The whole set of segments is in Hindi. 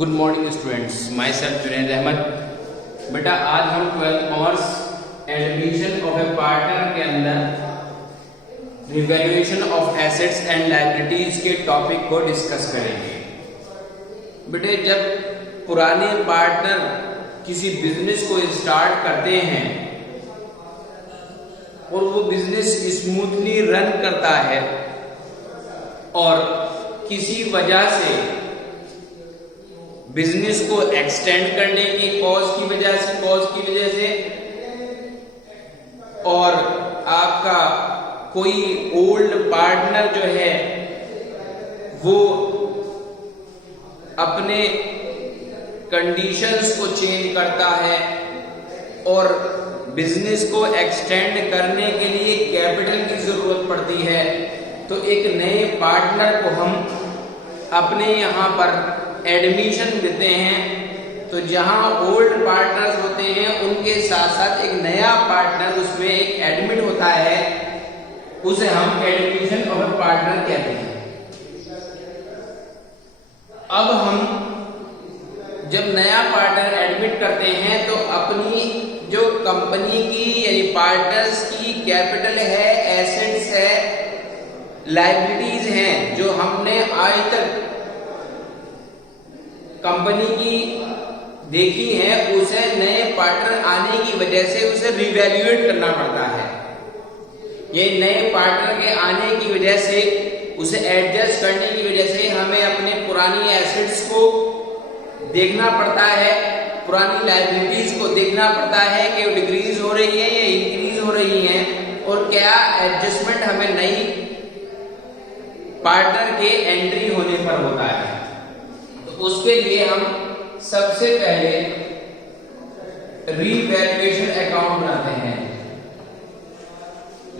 Good morning students, myself Junaid Ahmad. बेटा आज हम 12th commerce admission of a partner के अंदर revaluation of assets and liabilities के टॉपिक को डिस्कस करेंगे। बेटे जब पुराने पार्टनर किसी बिजनेस को स्टार्ट करते हैं और वो बिजनेस स्मूथली रन करता है और किसी वजह से बिजनेस को एक्सटेंड करने की कॉज की वजह से और आपका कोई ओल्ड पार्टनर जो है वो अपने कंडीशंस को चेंज करता है और बिजनेस को एक्सटेंड करने के लिए कैपिटल की जरूरत पड़ती है, तो एक नए पार्टनर को हम अपने यहाँ पर एडमिशन देते हैं। तो जहां ओल्ड पार्टनर्स होते हैं उनके साथ साथ एक नया पार्टनर उसमें एक एडमिट होता है, उसे हम एडमिशन ऑफ ए पार्टनर कहते हैं। अब हम जब नया पार्टनर एडमिट करते हैं तो अपनी जो कंपनी की यानी पार्टनर्स की कैपिटल है, एसेट्स है, लायबिलिटीज हैं जो हमने आज तक कंपनी की देखी है, उसे नए पार्टनर आने की वजह से उसे रिवैल्यूएट करना पड़ता है। ये नए पार्टनर के आने की वजह से उसे एडजस्ट करने की वजह से हमें अपने पुरानी एसेट्स को देखना पड़ता है, पुरानी लायबिलिटीज को देखना पड़ता है कि वो डिक्रीज हो रही है या इंक्रीज हो रही है और क्या एडजस्टमेंट हमें नई पार्टनर के एंट्री होने पर होता है। उसके लिए हम सबसे पहले रिवैल्यूएशन अकाउंट बनाते हैं।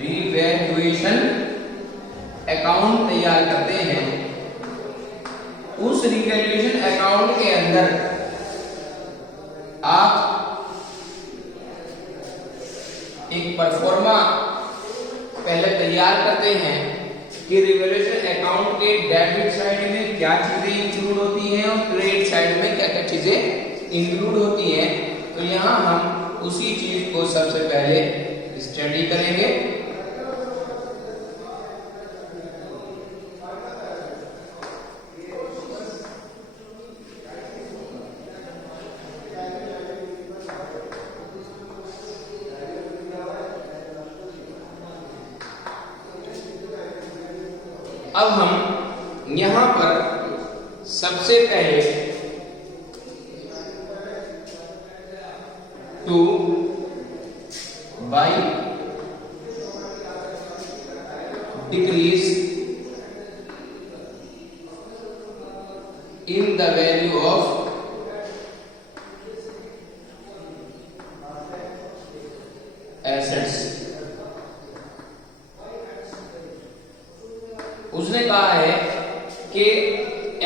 रिवैल्यूएशन अकाउंट तैयार करते हैं। उस रिवैल्यूएशन अकाउंट के अंदर आप एक परफॉर्मा पहले तैयार करते हैं कि रिवैल्यूएशन अकाउंट के डेबिट साइड में क्या चीजें इंक्लूड होती हैं और क्रेडिट साइड में क्या क्या चीजें इंक्लूड होती हैं। तो यहाँ हम उसी चीज को सबसे पहले स्टडी करेंगे। अब हम यहां पर सबसे पहले to by decrease in the value of assets. उसने कहा है कि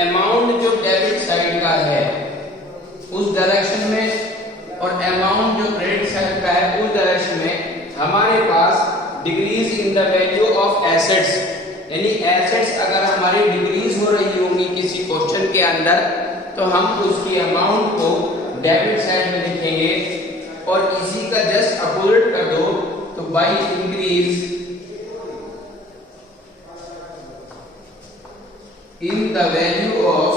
अमाउंट जो डेबिट साइड का है उस डायरेक्शन में और अमाउंट जो क्रेडिट साइड का है उस डायरेक्शन में हमारे पास decrease in the value of assets, यानी एसेट्स अगर हमारी डिक्रीज हो रही होंगी किसी क्वेश्चन के अंदर तो हम उसकी अमाउंट को डेबिट साइड में लिखेंगे और इसी का जस्ट अपोजिट कर दो तो by increase in the value of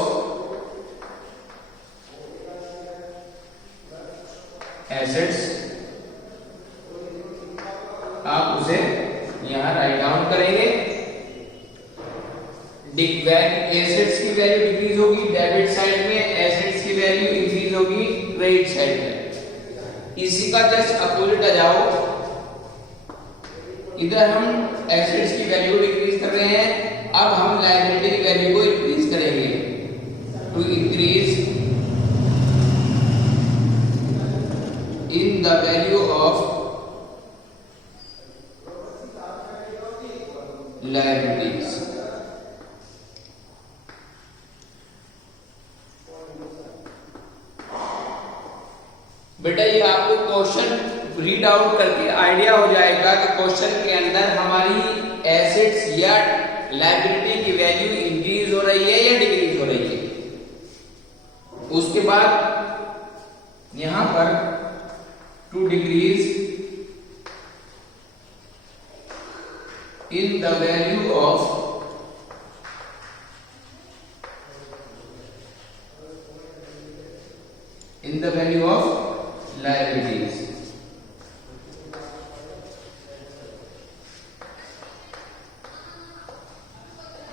assets, आप उसे यहां राइट डाउन करेंगे। एसेट्स की वैल्यू डिक्रीज होगी डेबिट साइड में, एसेट्स की वैल्यू इंक्रीज होगी क्रेडिट साइड में। इसी का जस्ट अपोजिट आ जाओ, इधर हम एसेट्स की वैल्यू डिक्रीज कर रहे हैं, अब हम लायबिलिटी की वैल्यू को इंक्रीज करेंगे। To increase in the value of liabilities. बेटा ये आपको क्वेश्चन रीड आउट करके आइडिया हो जाएगा कि क्वेश्चन के अंदर हमारी एसेट्स या लायबिलिटी की वैल्यू इंक्रीज हो रही है या डिक्रीज हो रही है। इन द वैल्यू ऑफ लायबिलिटीज।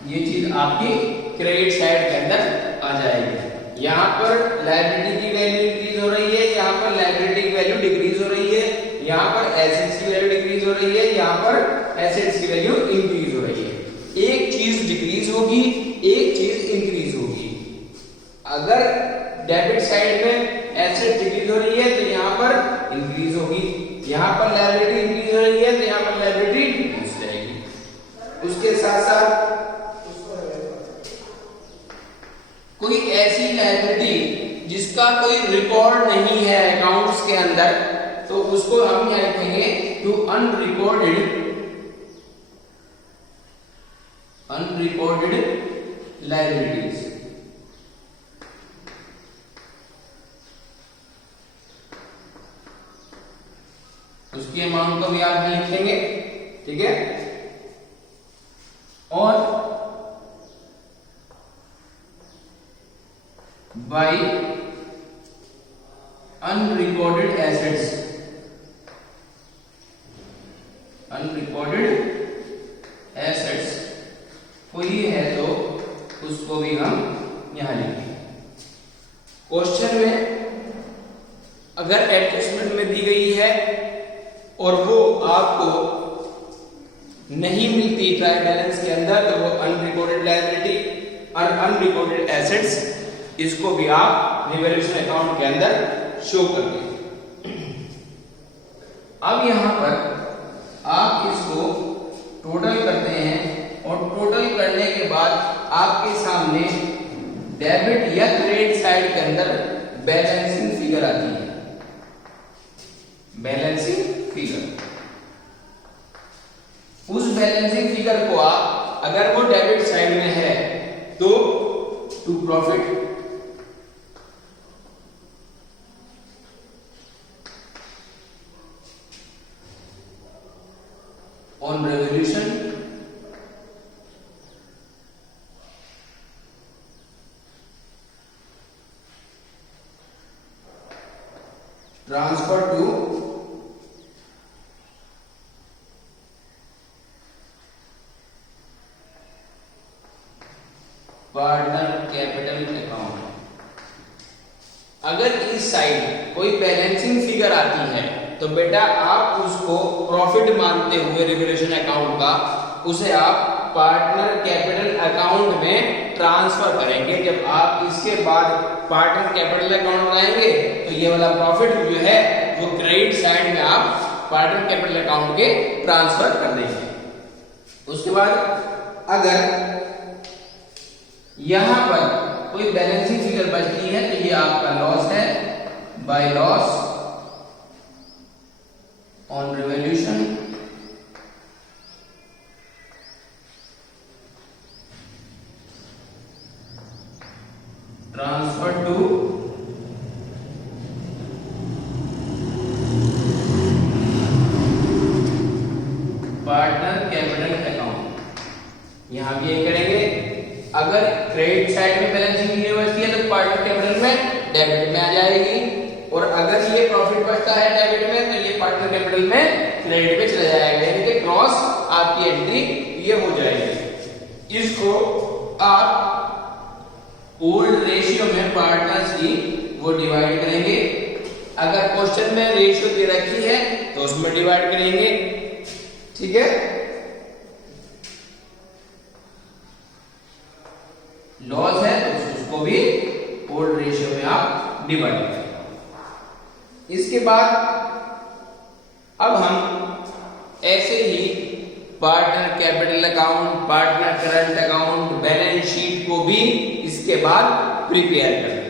ये चीज आपकी क्रेडिट साइड के अंदर आ जाएगी। यहां पर लायबिलिटी की वैल्यू इंक्रीज हो रही है, यहां पर लायबिलिटी की वैल्यू डिक्रीज हो रही है, यहां पर एसेट्स की वैल्यू डिक्रीज हो रही है, यहां पर एसेट्स की वैल्यू इंक्रीज हो रही है। एक चीज डिक्रीज होगी, एक चीज इंक्रीज होगी। अगर डेबिट साइड में एसेट डिक्रीज हो रही है तो यहां पर इंक्रीज होगी, यहां पर लायबिलिटी इंक्रीज हो रही है तो यहां पर लायबिलिटी डिक्रीज जाएगी। उसके साथ साथ कोई ऐसी लायबिलिटी जिसका कोई रिकॉर्ड नहीं है अकाउंट्स के अंदर, तो उसको हम क्या लिखेंगे, टू अनरिकॉर्डेड लायबिलिटीज। उसकी अमाउंट को भी आप लिखेंगे, ठीक है। और by unrecorded assets, कोई है तो उसको भी हम यहां लिखेंगे। क्वेश्चन में अगर एडजस्टमेंट में दी गई है और वो आपको नहीं मिलती ट्रायल बैलेंस के अंदर, तो वो अनरिकॉर्डेड लायबिलिटी और अनरिकॉर्डेड एसेट्स, इसको भी आप रिवैल्यूएशन अकाउंट के अंदर शो कर दें। अब यहां पर आप इसको टोटल करते हैं और टोटल करने के बाद आपके सामने डेबिट या क्रेडिट साइड के अंदर बैलेंसिंग फिगर आती है। बैलेंसिंग फिगर, उस बैलेंसिंग फिगर को आप, अगर वो डेबिट साइड में है तो to profit, on revolution, transfer to partner capital account. अगर इस साइड कोई बैलेंसिंग फिगर आती है तो बेटा आप उसको प्रॉफिट मानते हुए रिवैल्यूएशन अकाउंट का, उसे आप पार्टनर कैपिटल अकाउंट में ट्रांसफर करेंगे। जब आप इसके बाद पार्टनर कैपिटल अकाउंट बनाएंगे तो ये वाला प्रॉफिट जो है वो क्रेडिट साइड में आप पार्टनर कैपिटल अकाउंट के ट्रांसफर कर देंगे। उसके बाद अगर यहां पर कोई बैलेंसिंग फिगर बचती है तो ये आपका लॉस है, by loss on revaluation, transfer to partner capital account. यहां भी ये करेंगे। अगर क्रेडिट साइड में बैलेंसिंग फिगर बचती है तो पार्टनर कैपिटल में डेबिट में आ जाएगी, और अगर ये प्रॉफिट बचता है डेबिट में तो ये पार्टनर कैपिटल में क्रेडिट में चला जाएगा, यानी कि क्रॉस आपकी एंट्री ये हो जाएगी। इसको आप ओल्ड रेशियो में पार्टनर्स की वो डिवाइड करेंगे। अगर क्वेश्चन में रेशियो दे रखी है तो उसमें डिवाइड करेंगे, ठीक है। लॉस है तो उसको भी ओल्ड रेशियो में आप डिवाइड करें। इसके बाद अब हम ऐसे ही partner capital account, partner current account, balance sheet को भी इसके बाद प्रिपेयर करें।